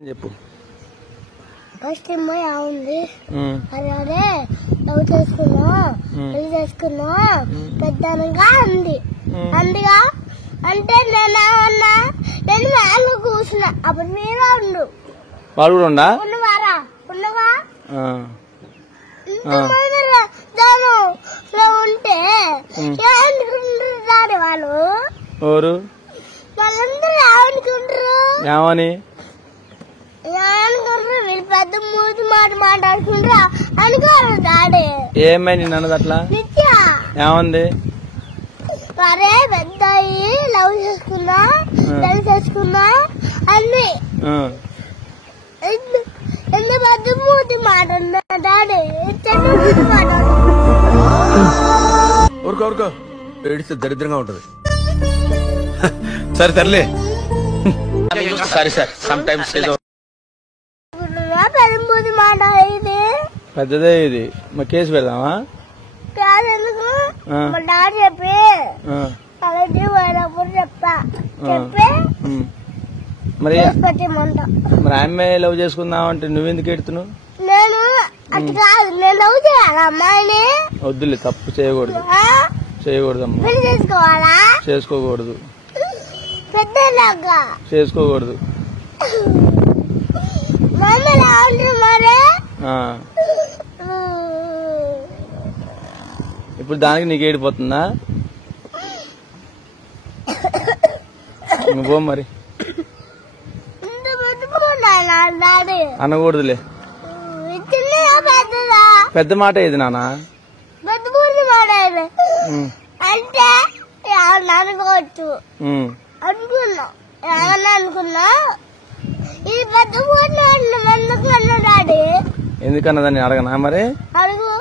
చెప్పు. ఫస్ట్ అమ్మాయి ఉంది అలానే లవ్ చేసుకున్నా పెళ్లి చేసుకున్నా పెద్దగా ఉంది అందుగా అంటే నేనేమన్నా నేను మేలు కూర్చున్నా అప్పుడు మీరు ఉండు వాడు కూడా ఉండా ఉన్నవారా ఉన్నవా దానిలో ఉంటే ఏమనుకుంటారు వాళ్ళు ఎవరు వాళ్ళందరూ ఏమనుకుంటారు ఏమని వీళ్ళు పెద్ద మూతి మాట మాట్లాడుకుంటారా అనుకోరు డాడీ ఏమై నిన్ను అన్నది అట్లా నిత్య ఏమంది అరే పెద్ద లవ్ చేసుకున్నా పెళ్లి చేసుకున్నా అన్ని ఎంత పెద్ద మూతి మాట డాడీ మూతి మాట ఊరుకో ఏడిస్తే దరిద్రంగా ఉంటది. సరే తరలే సరే సార్ సమ్ టైమ్స్ పెద్ద మూతి మాట ఇది పెద్దదే ఇది మరి కేసు పెడదామా కాదు ఎందుకు మా డాడీ చెప్పి అలాంటి పోయినప్పుడు చెప్తా చెప్పి మరి పెట్టమంట మరి అమ్మాయి లవ్ చేసుకుందాం అంటే నువ్వెందుకు ఎడుతున్నావు? నేను అటు కాదు నేను లవ్ చేయాలి అమ్మాయిని వద్దులే తప్పు చేయకూడదు చేయకూడదమ్మా పెళ్లి చేసుకోవాలా చేసుకోకూడదు పెద్దలాగా చేసుకోకూడదు మమ్మీ లాంటి మరి ఇప్పుడు దానికి నీకు ఏడిపోతుందా? పో మరి అనకూడదులే పెద్ద మాట ఏది నాన్న పెద్ద పూర్తి మాట అంటే అనుకోవచ్చు అనుకున్నా ఏమన్నా అనుకున్నా ఈ పెద్ద పూర్తి ఎందుకు డాడీ ఎందుకన్నదాన్ని అడగనా మరి అడుగు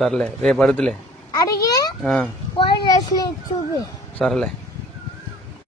సర్లే రేపు అడుగుతులే అడిగి ఫోన్ చేసి చూపి సర్లే.